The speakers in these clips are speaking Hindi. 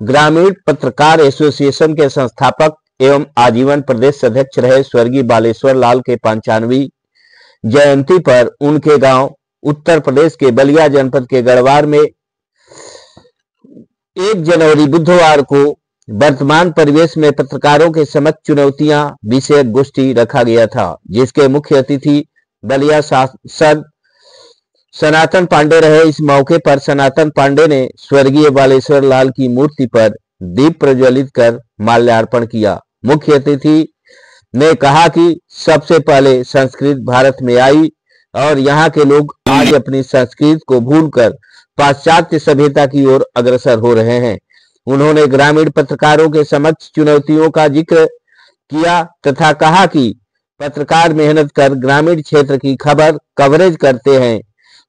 ग्रामीण पत्रकार एसोसिएशन के संस्थापक एवं आजीवन प्रदेश अध्यक्ष रहे स्वर्गीय बालेश्वर लाल के 95वीं जयंती पर उनके गांव उत्तर प्रदेश के बलिया जनपद के गढ़वार में 1 जनवरी बुधवार को वर्तमान परिवेश में पत्रकारों के समक्ष चुनौतियां विषयक गोष्ठी रखा गया था, जिसके मुख्य अतिथि बलिया सांसद सनातन पांडे रहे। इस मौके पर सनातन पांडे ने स्वर्गीय बालेश्वर लाल की मूर्ति पर दीप प्रज्वलित कर माल्यार्पण किया। मुख्य अतिथि ने कहा कि सबसे पहले संस्कृत भारत में आई और यहाँ के लोग आज अपनी संस्कृति को भूलकर पाश्चात्य सभ्यता की ओर अग्रसर हो रहे हैं। उन्होंने ग्रामीण पत्रकारों के समक्ष चुनौतियों का जिक्र किया तथा कहा कि पत्रकार मेहनत कर ग्रामीण क्षेत्र की खबर कवरेज करते हैं,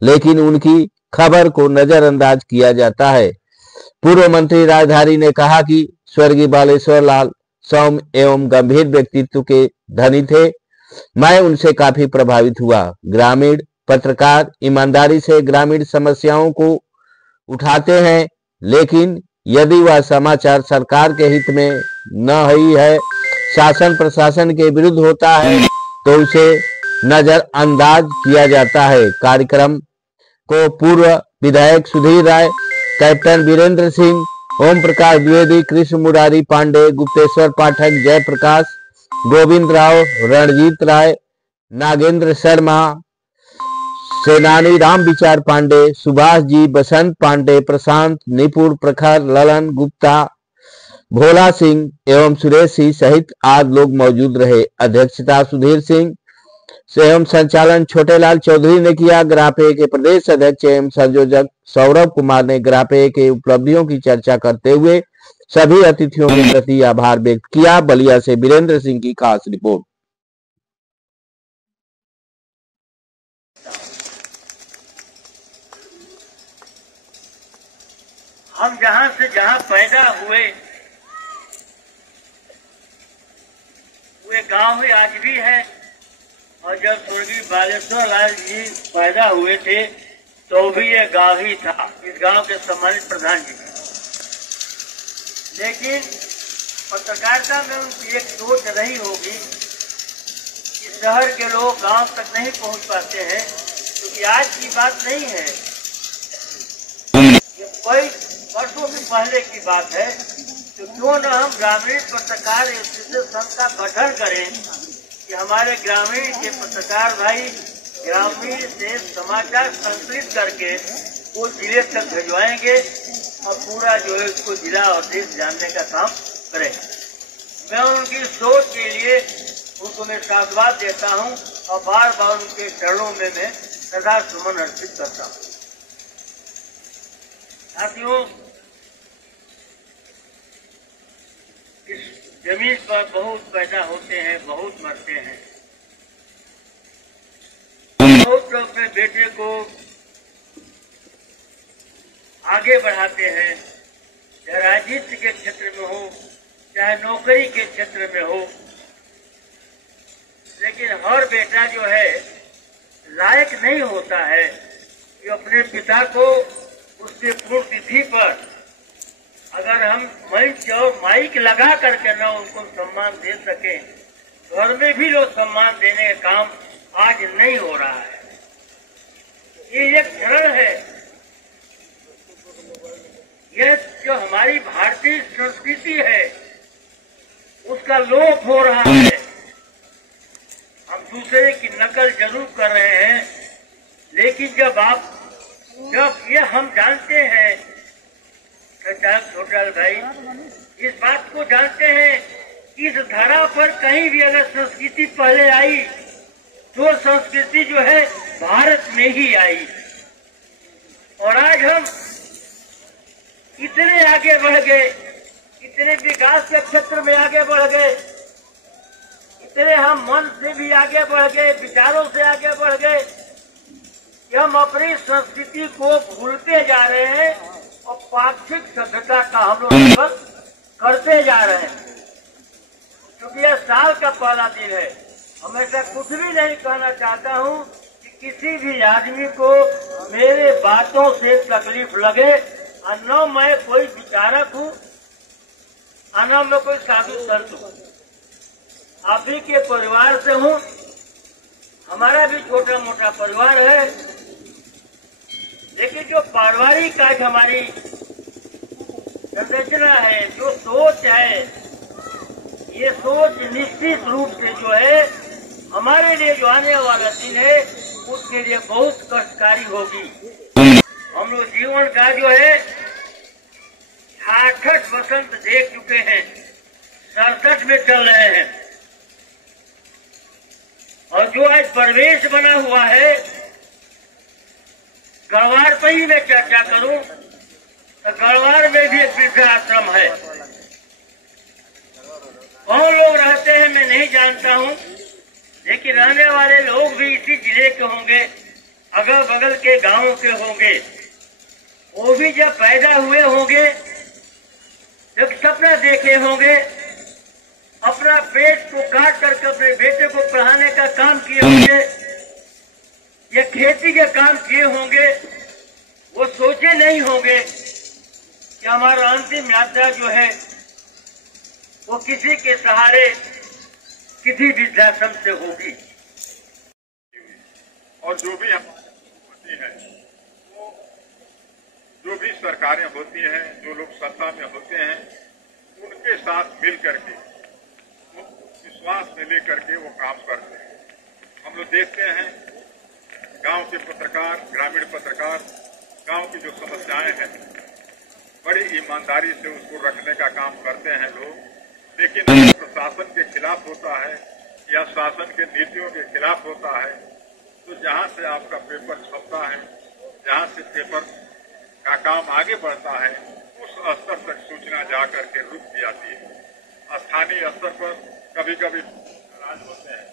लेकिन उनकी खबर को नजरअंदाज किया जाता है। पूर्व मंत्री राजधारी ने कहा कि स्वर्गीय बालेश्वर लाल सौम्य एवं गंभीर व्यक्तित्व के धनी थे। मैं उनसे काफी प्रभावित हुआ। ग्रामीण पत्रकार ईमानदारी से ग्रामीण समस्याओं को उठाते हैं, लेकिन यदि वह समाचार सरकार के हित में न ही है, शासन प्रशासन के विरुद्ध होता है, तो उसे नजरअंदाज किया जाता है। कार्यक्रम को पूर्व विधायक सुधीर राय, कैप्टन वीरेंद्र सिंह, ओम प्रकाश द्विवेदी, कृष्ण मुरारी पांडे, गुप्तेश्वर पाठक, जयप्रकाश, गोविंद राव, रणजीत राय, नागेंद्र शर्मा, सेनानी राम विचार पांडे, सुभाष जी, बसंत पांडे, प्रशांत, निपुण, प्रखर, ललन गुप्ता, भोला सिंह एवं सुरेश सिंह सहित आदि लोग मौजूद रहे। अध्यक्षता सुधीर सिंह एवं संचालन छोटेलाल चौधरी ने किया। ग्रापे के प्रदेश अध्यक्ष एवं संयोजक सौरभ कुमार ने ग्रापे के उपलब्धियों की चर्चा करते हुए सभी अतिथियों के प्रति आभार व्यक्त किया। बलिया से वीरेंद्र सिंह की खास रिपोर्ट। हम जहां से जहां पैदा हुए वे गांव ही आज भी है, और जब स्वर्गीय बालेश्वर लाल जी पैदा हुए थे तो भी यह गांव ही था, इस गांव के सम्मानित प्रधान जी। लेकिन पत्रकारिता में उनकी एक सोच रही होगी कि शहर के लोग गांव तक नहीं पहुंच पाते हैं, क्योंकि आज की बात नहीं है, ये कई वर्षों से पहले की बात है। तो क्यों न हम ग्रामीण पत्रकार एसोसिएशन का गठन करें कि हमारे ग्रामीण के पत्रकार भाई ग्रामीण से समाचार संकलित करके वो जिले तक भिजवाएंगे और पूरा जो है उसको जिला और देश जानने का काम करें। मैं उनकी सोच के लिए उनको मैं साधुवाद देता हूं और बार बार उनके चरणों में मैं सदा सुमन अर्पित करता हूं। साथियों, इस जमीन पर बहुत पैदा होते हैं, बहुत मरते हैं। बहुत लोग अपने बेटे को आगे बढ़ाते हैं, चाहे राजनीति के क्षेत्र में हो, चाहे नौकरी के क्षेत्र में हो, लेकिन हर बेटा जो है लायक नहीं होता है कि अपने पिता को उसके पूर्ण तिथि पर अगर हम मंच और माइक लगा करके न उनको सम्मान दे सके, घर में भी लोग सम्मान देने का काम आज नहीं हो रहा है। ये एक क्षण है, यह जो हमारी भारतीय संस्कृति है उसका लोप हो रहा है। हम दूसरे की नकल जरूर कर रहे हैं, लेकिन जब ये हम जानते हैं, छोटा भाई इस बात को जानते हैं कि इस धरा पर कहीं भी अगर संस्कृति पहले आई तो संस्कृति जो है भारत में ही आई। और आज हम इतने आगे बढ़ गए, इतने विकास के क्षेत्र में आगे बढ़ गए, इतने हम मन से भी आगे बढ़ गए, विचारों से आगे बढ़ गए कि हम अपनी संस्कृति को भूलते जा रहे हैं और पाक्षिक सभ्यता का हम लोग करते जा रहे हैं। क्योंकि यह साल का पहला दिन है, हमेशा कुछ भी नहीं कहना चाहता हूँ कि किसी भी आदमी को मेरे बातों से तकलीफ लगे, और न मैं कोई विचारक हूँ और न मैं कोई साधु संत हूँ। आप ही के परिवार से हूँ। हमारा भी छोटा मोटा परिवार है, लेकिन जो पारिवारिक आज हमारी संरचना है, जो सोच है, ये सोच निश्चित रूप से जो है हमारे लिए जो आने वाला दिन है उसके लिए बहुत कष्टकारी होगी। हम लोग जीवन का जो है 68 वसंत देख चुके हैं, 67 में चल रहे हैं, और जो आज प्रवेश बना हुआ है, गढ़वार पर ही मैं चर्चा करूं तो गढ़वार में भी एक वृद्धाश्रम है। कौन लोग रहते हैं मैं नहीं जानता हूं, लेकिन रहने वाले लोग भी इसी जिले के होंगे, अगल बगल के गांवों के होंगे। वो भी जब पैदा हुए होंगे, जब सपना देखे होंगे, अपना पेट को काट करके अपने बेटे को पढ़ाने का काम किए होंगे या खेती के काम किए होंगे, वो सोचे नहीं होंगे कि हमारा अंतिम यात्रा जो है वो किसी के सहारे किसी वृद्धाश्रम से होगी। और जो भी होती है, वो जो भी सरकारें होती हैं, जो लोग सत्ता में होते हैं, उनके साथ मिल करके, विश्वास में लेकर के वो काम करते हैं। हम लोग देखते हैं गांव के पत्रकार, ग्रामीण पत्रकार, गांव की जो समस्याएं हैं बड़ी ईमानदारी से उसको रखने का काम करते हैं लोग। लेकिन अगर प्रशासन के खिलाफ होता है या शासन के नीतियों के खिलाफ होता है, तो जहां से आपका पेपर छपता है, जहां से पेपर का काम आगे बढ़ता है, उस स्तर तक सूचना जा करके रुक जाती है। स्थानीय स्तर पर कभी कभी नाराज होते हैं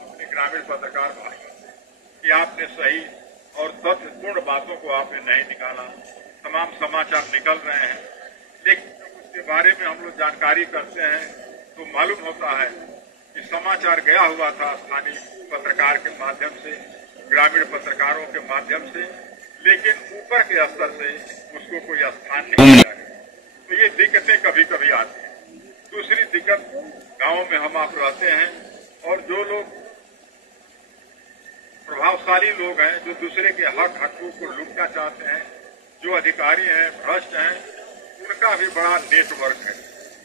अपने ग्रामीण पत्रकार भाइयों से कि आपने सही और तथ्यपूर्ण बातों को आपने नहीं निकाला। तमाम समाचार निकल रहे हैं, लेकिन जब उसके बारे में हम लोग जानकारी करते हैं तो मालूम होता है कि समाचार गया हुआ था स्थानीय पत्रकार के माध्यम से, ग्रामीण पत्रकारों के माध्यम से, लेकिन ऊपर के स्तर से उसको कोई स्थान नहीं मिला। तो ये दिक्कतें कभी कभी आती हैं। दूसरी दिक्कत, गांव में हम आप रहते हैं और जो लोग प्रभावशाली लोग हैं, जो दूसरे के हक हकूक को लूटना चाहते हैं, जो अधिकारी हैं, भ्रष्ट हैं, उनका भी बड़ा नेटवर्क है।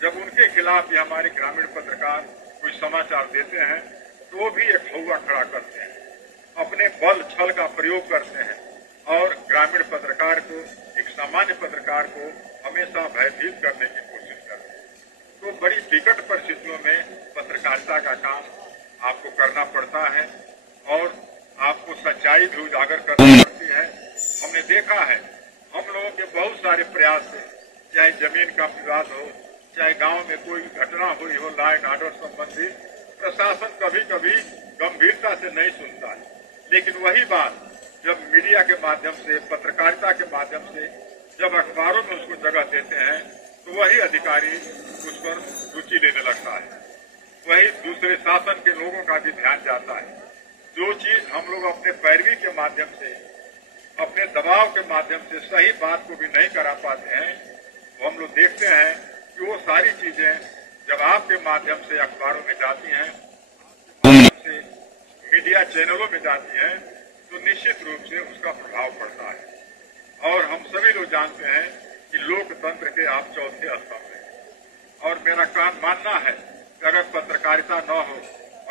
जब उनके खिलाफ भी हमारे ग्रामीण पत्रकार कोई समाचार देते हैं तो वो भी एक हौवा खड़ा करते हैं, अपने बल छल का प्रयोग करते हैं और ग्रामीण पत्रकार को, एक सामान्य पत्रकार को हमेशा भयभीत करने की कोशिश करते हैं। तो बड़ी विकट परिस्थितियों में पत्रकारिता का काम आपको करना पड़ता है और आपको सच्चाई भी उजागर करनी पड़ती है। हमने देखा है हम लोगों के बहुत सारे प्रयास से, चाहे जमीन का विवाद हो, चाहे गांव में कोई घटना हुई हो लॉ एंड ऑर्डर संबंधी, प्रशासन कभी कभी गंभीरता से नहीं सुनता है। लेकिन वही बात जब मीडिया के माध्यम से, पत्रकारिता के माध्यम से, जब अखबारों में उसको जगह देते हैं तो वही अधिकारी उस पर रुचि लेने लगता है, वही दूसरे शासन के लोगों का भी ध्यान जाता है। जो चीज हम लोग अपने पैरवी के माध्यम से, अपने दबाव के माध्यम से सही बात को भी नहीं करा पाते हैं, तो हम लोग देखते हैं कि वो सारी चीजें जब आपके माध्यम से अखबारों में जाती हैं, माध्यम से मीडिया चैनलों में जाती हैं, तो निश्चित रूप से उसका प्रभाव पड़ता है। और हम सभी लोग जानते हैं कि लोकतंत्र के आप चौथे स्तंभ हैं और मेरा मानना है कि अगर पत्रकारिता न हो,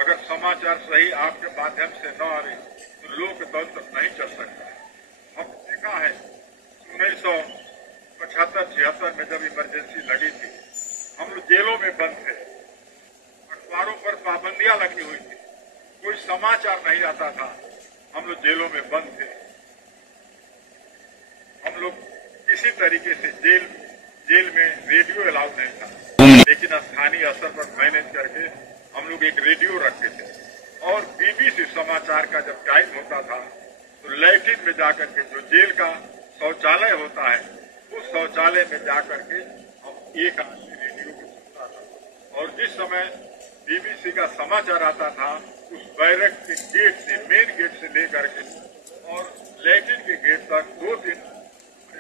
अगर समाचार सही आपके माध्यम से न आए तो लोकतंत्र नहीं चल सकता है। हम देखा है 1975-76 में जब इमरजेंसी लगी थी, हम लोग जेलों में बंद थे, अखबारों पर पाबंदियां लगी हुई थी, कोई समाचार नहीं आता था, हम लोग जेलों में बंद थे। हम लोग किसी तरीके से जेल में रेडियो अलाउड नहीं था, लेकिन स्थानीय स्तर पर मैनेज करके हम लोग एक रेडियो रखते थे और बीबीसी समाचार का जब टाइम होता था तो लैट्रिन में जाकर के, जो जेल का शौचालय होता है, उस शौचालय में जाकर के हम एक आदमी रेडियो को सुनता था। और जिस समय बीबीसी का समाचार आता था, उस बैरक के गेट से, मेन गेट से लेकर के और लैट्रिन के गेट तक 2 दिन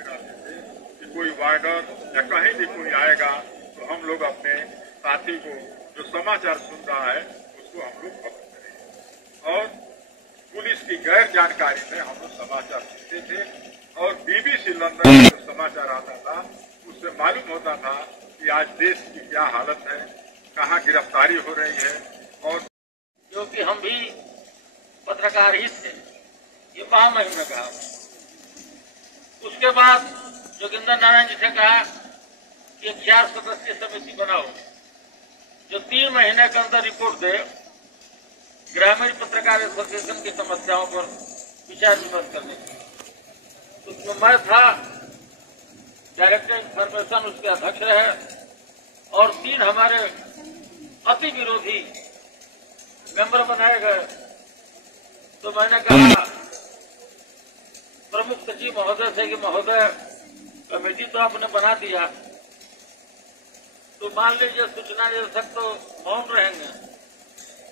रहते थे कि कोई वार्डर या कहीं भी कोई आएगा तो तो हम लोग अपने साथी को जो समाचार सुन रहा है उसको हम लोग अवगत करें। और पुलिस की गैर जानकारी में हम लोग समाचार सुनते थे और BBC लंदन में जो समाचार आता था उससे मालूम होता था कि आज देश की क्या हालत है, कहाँ गिरफ्तारी हो रही है। और क्योंकि हम भी पत्रकार ही थे, ये 5 महीने कहा। उसके बाद जोगिंदर नारायण जी ने कहा कि एक 4 सदस्यीय समिति बनाओ जो 3 महीने के अंदर रिपोर्ट दे ग्रामीण पत्रकार एसोसिएशन की समस्याओं पर विचार विमर्श करने की। उसमें मैं था, डायरेक्टर इंफॉर्मेशन उसके अध्यक्ष रहे और 3 हमारे अति विरोधी मेंबर बनाए गए। तो मैंने कहा प्रमुख सचिव महोदय से कि महोदय कमेटी तो आपने बना दिया, तो मान लीजिए सूचना निदेशक तो मौन रहेंगे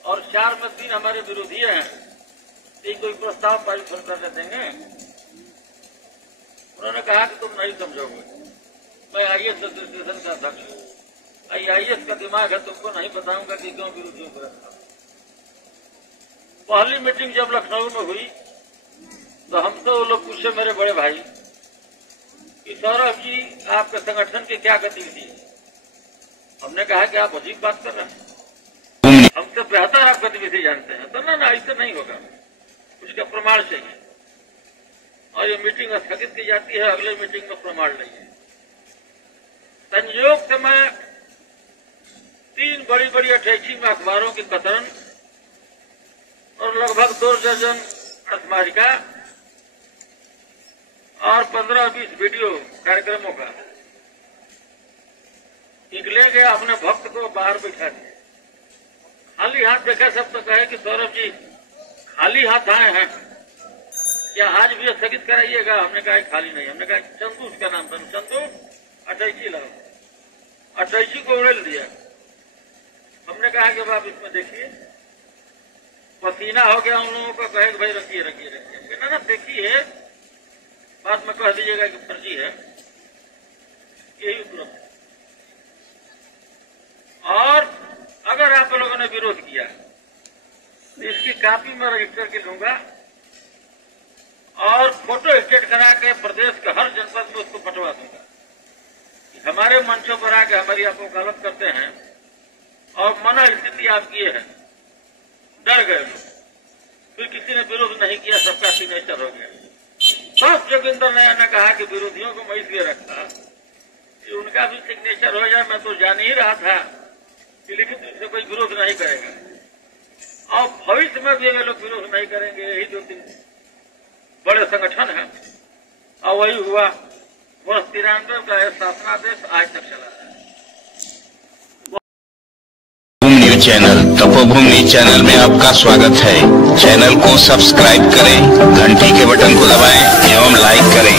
और 4 में 3 हमारे विरोधी हैं, तो कोई प्रस्ताव पारित करने देंगे? उन्होंने कहा कि तुम नहीं समझोगे, मैं IAS एसोसिएशन का अध्यक्ष हूँ, IAS का दिमाग है, तुमको नहीं बताऊंगा कि क्यों विरोधियों को रखा। पहली मीटिंग जब लखनऊ में हुई तो हमसे वो लोग पूछे, मेरे बड़े भाई, कि सौरभ जी आपके संगठन की क्या गतिविधि है? हमने कहा कि आप अजीब बात कर रहे हैं, हमसे बेहतर आप गतिविधि जानते हैं। तो ना ऐसे नहीं होगा, उसका प्रमाण चाहिए। और ये मीटिंग स्थगित की जाती है, अगले मीटिंग में प्रमाण नहीं है। संयोग से मैं 3 बड़ी बड़ी 88 में अखबारों की कतरन और लगभग 2 दर्जन स्मारिका और 15-20 वीडियो कार्यक्रमों का एक ले गया, अपने भक्त को बाहर बैठा दिया। खाली हाथ देखा सब तो कहे कि सौरभ जी खाली हाथ आए हैं, क्या आज भी स्थगित कराइएगा? हमने कहा खाली नहीं। हमने कहा चंदू उसका नाम था, चंदू 88 लाओ, 88 को उड़ेल दिया। हमने कहा कि अब आप इसमें देखिए, पसीना हो गया उन लोगों को, कहे कि भाई रखिए रखिए रखिए ना देखिए, बाद में कह दीजिएगा कि फर्जी है, यही उपलब्ध है। और अगर आप लोगों ने विरोध किया तो इसकी कॉपी में रजिस्टर के लूंगा और फोटो स्टेट करा के प्रदेश के हर जनपद में उसको पटवा दूंगा। हमारे मंचों पर आके हमारी आप वकालत करते हैं और मना स्थिति आप किए हैं, डर गए, फिर किसी ने विरोध नहीं किया, सबका सिग्नेचर हो गया। बस जोगिंदर ने कहा कि विरोधियों को मैं इसलिए रखा कि उनका भी सिग्नेचर हो जाए। मैं तो जान ही रहा था कि लिखित रूप से कोई विरोध नहीं करेगा और भविष्य में भी वे लोग विरोध नहीं करेंगे। यही 2-3 बड़े संगठन हैं और वही हुआ। वर्ष 93 का शासनादेश आज तक चला है। चैनल तपोभूमि चैनल में आपका स्वागत है। चैनल को सब्सक्राइब करें, घंटी के बटन को दबाएं एवं लाइक करें।